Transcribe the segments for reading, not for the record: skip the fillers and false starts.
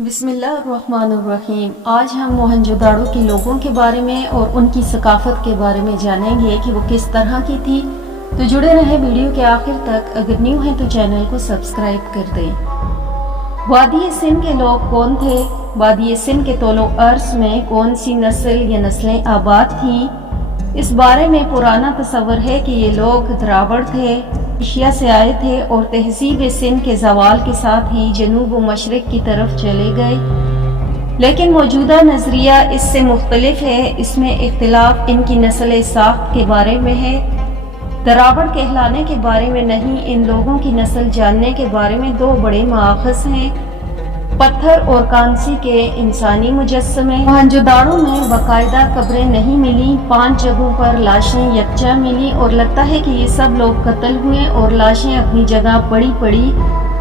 بسم اللہ الرحمن الرحیم۔ آج ہم موہنجو-داڑو کے لوگوں کے بارے میں اور ان کی ثقافت کے بارے میں جانیں گے کہ وہ کس طرح کی تھی۔ تو جڑے رہے ویڈیو کے آخر تک۔ اگر نیو ہیں تو چینل کو سبسکرائب کر دیں۔ وادی سندھ کے لوگ کون تھے؟ وادی سندھ کے طول و عرض میں کون سی نسل یا نسلیں آباد تھیں؟ اس بارے میں پرانا تصور ہے کہ یہ لوگ دراوڑ تھے، ایشیا سے آئے تھے اور تہذیب سندھ کے زوال کے ساتھ ہی جنوب و مشرق کی طرف چلے گئے، لیکن موجودہ نظریہ اس سے مختلف ہے۔ اس میں اختلاف ان کی نسل ساخت کے بارے میں ہے، دراوڑ کہلانے کے بارے میں نہیں۔ ان لوگوں کی نسل جاننے کے بارے میں دو بڑے مآخذ ہیں: پتھر اور کانسی کے انسانی مجسمے۔ موہنجو-داڑو میں باقاعدہ قبریں نہیں ملی، 5 جگہوں پر لاشیں یکجا ملی اور لگتا ہے کہ یہ سب لوگ قتل ہوئے اور لاشیں اپنی جگہ پڑی پڑی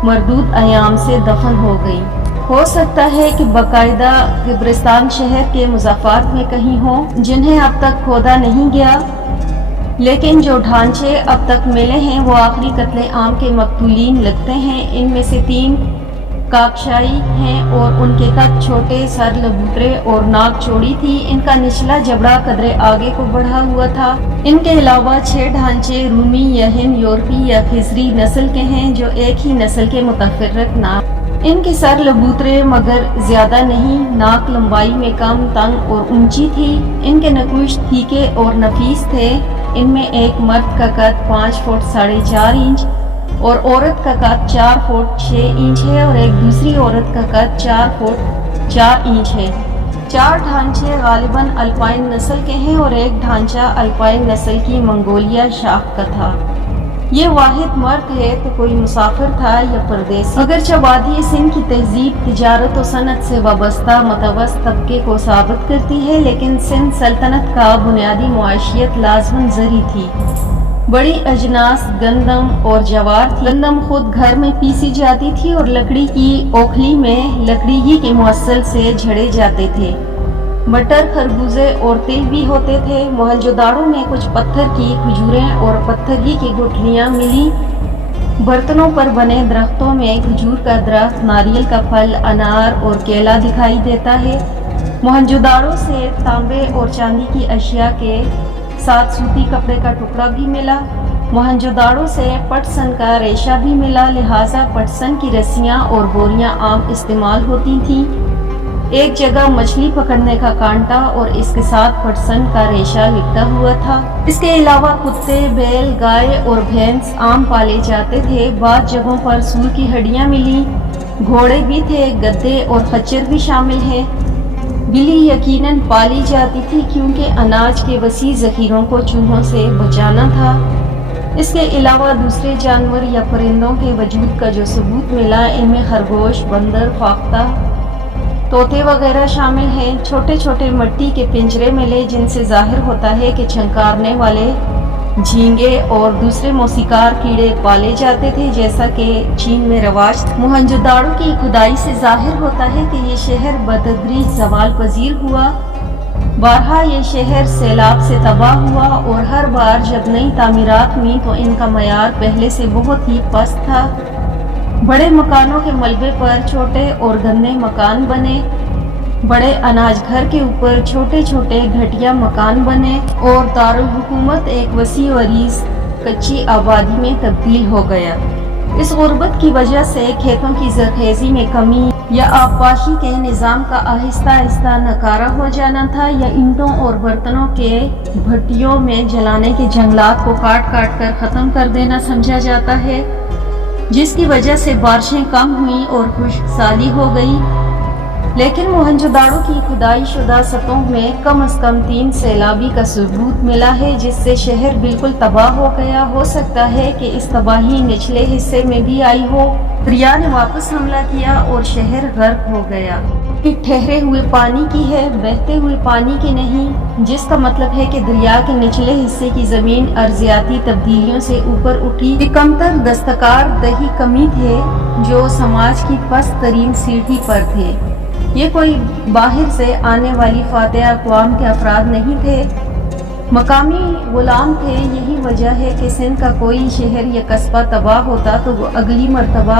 مردود ایام سے دفن ہو گئیں۔ ہو سکتا ہے کہ باقاعدہ قبرستان شہر کے مضافات میں کہیں ہوں جنہیں اب تک کھودا نہیں گیا، لیکن جو ڈھانچے اب تک ملے ہیں وہ آخری قتل عام کے مقتولین لگتے ہیں۔ ان میں سے 3 کاکشائی ہیں اور ان کے قد چھوٹے، سر لبوترے اور ناک چوڑی تھی۔ ان کا نچلا جبڑا قدرے آگے کو بڑھا ہوا تھا۔ ان کے علاوہ 6 ڈھانچے رومی یا ہند یورپی یا خزری نسل کے ہیں جو ایک ہی نسل کے متفرق نام۔ ان کے سر لبوترے مگر زیادہ نہیں، ناک لمبائی میں کم، تنگ اور اونچی تھی۔ ان کے نقوش پھیکے اور نفیس تھے۔ ان میں ایک مرد کا قد 5 فٹ 4.5 انچ اور عورت کا قد 4 فٹ 6 انچ ہے اور ایک دوسری عورت کا قد 4 فٹ 4 انچ ہے۔ 4 ڈھانچے غالباً الپائن نسل کے ہیں اور ایک ڈھانچہ الپائن نسل کی منگولیا شاخ کا تھا۔ یہ واحد مرد ہے تو کوئی مسافر تھا یا پردیسی۔ اگرچہ وادی سندھ کی تہذیب تجارت و صنعت سے وابستہ متوسط طبقے کو ثابت کرتی ہے، لیکن سندھ سلطنت کا بنیادی معیشت لازماً زرعی تھی۔ بڑی اجناس گندم اور جوار تھی۔ گندم خود گھر میں پیسی جاتی تھی اور لکڑی کی اوکھلی میں لکڑی ہی کے موصل سے جھڑے جاتے تھے۔ مٹر، خربوزے اور تل بھی ہوتے تھے۔ موہنجو-داڑو میں کچھ پتھر کی کھجوریں اور پتھر ہی کی گٹھلیاں ملی۔ برتنوں پر بنے درختوں میں کھجور کا درخت، ناریل کا پھل، انار اور کیلا دکھائی دیتا ہے۔ موہنجو-داڑو سے تانبے اور چاندی کی اشیاء کے ساتھ سوتی کپڑے کا ٹکڑا بھی ملا۔ موہنجو-داڑو سے پٹسن کا ریشہ بھی ملا، لہٰذا پٹسن کی رسیاں اور بوریاں عام استعمال ہوتی تھیں۔ ایک جگہ مچھلی پکڑنے کا کانٹا اور اس کے ساتھ پٹسن کا ریشہ لپٹا ہوا تھا۔ اس کے علاوہ کتے، بیل، گائے اور بھینس عام پالے جاتے تھے۔ بعض جگہوں پر سور کی ہڈیاں ملی، گھوڑے بھی تھے، گدھے اور خچر بھی شامل ہیں۔ بلی یقیناً پالی جاتی تھی کیونکہ اناج کے وسیع ذخیروں کو چوہوں سے بچانا تھا۔ اس کے علاوہ دوسرے جانور یا پرندوں کے وجود کا جو ثبوت ملا، ان میں خرگوش، بندر، فاختہ، طوطے وغیرہ شامل ہیں۔ چھوٹے چھوٹے مٹی کے پنجرے ملے جن سے ظاہر ہوتا ہے کہ چھنکارنے والے جھینگے اور دوسرے موسیقار کیڑے پالے جاتے تھے، جیسا کہ چین میں رواج تھا۔ موہنجو-داڑو کی کھدائی سے ظاہر ہوتا ہے کہ یہ شہر بتدریج زوال پذیر ہوا۔ بارہا یہ شہر سیلاب سے تباہ ہوا اور ہر بار جب نئی تعمیرات ہوئیں تو ان کا معیار پہلے سے بہت ہی پست تھا۔ بڑے مکانوں کے ملبے پر چھوٹے اور گندے مکان بنے، بڑے اناج گھر کے اوپر چھوٹے چھوٹے گھٹیا مکان بنے اور دارالحکومت ایک وسیع و عریض کچی آبادی میں تبدیل ہو گیا۔ اس غربت کی وجہ سے کھیتوں کی زرخیزی میں کمی یا آبپاشی کے نظام کا آہستہ آہستہ نکارہ ہو جانا تھا، یا اینٹوں اور برتنوں کے بھٹیوں میں جلانے کے جنگلات کو کاٹ کاٹ کر ختم کر دینا سمجھا جاتا ہے، جس کی وجہ سے بارشیں کم ہوئیں اور خشک سالی ہو گئی۔ لیکن موہنجو-داڑو کی کھدائی شدہ سطحوں میں کم از کم 3 سیلابی کا ثبوت ملا ہے جس سے شہر بالکل تباہ ہو گیا۔ ہو سکتا ہے کہ اس تباہی نچلے حصے میں بھی آئی ہو۔ دریا نے واپس حملہ کیا اور شہر غرق ہو گیا۔ یہ ٹھہرے ہوئے پانی کی ہے، بہتے ہوئے پانی کی نہیں، جس کا مطلب ہے کہ دریا کے نچلے حصے کی زمین ارضیاتی تبدیلیوں سے اوپر اٹھی۔ یہ کمتر دستکار دہی کمی تھے جو سماج کی پست ترین سیڑھی پر تھے۔ یہ کوئی باہر سے آنے والی فاتح اقوام کے افراد نہیں تھے، مقامی غلام تھے۔ یہی وجہ ہے کہ سندھ کا کوئی شہر یا قصبہ تباہ ہوتا تو وہ اگلی مرتبہ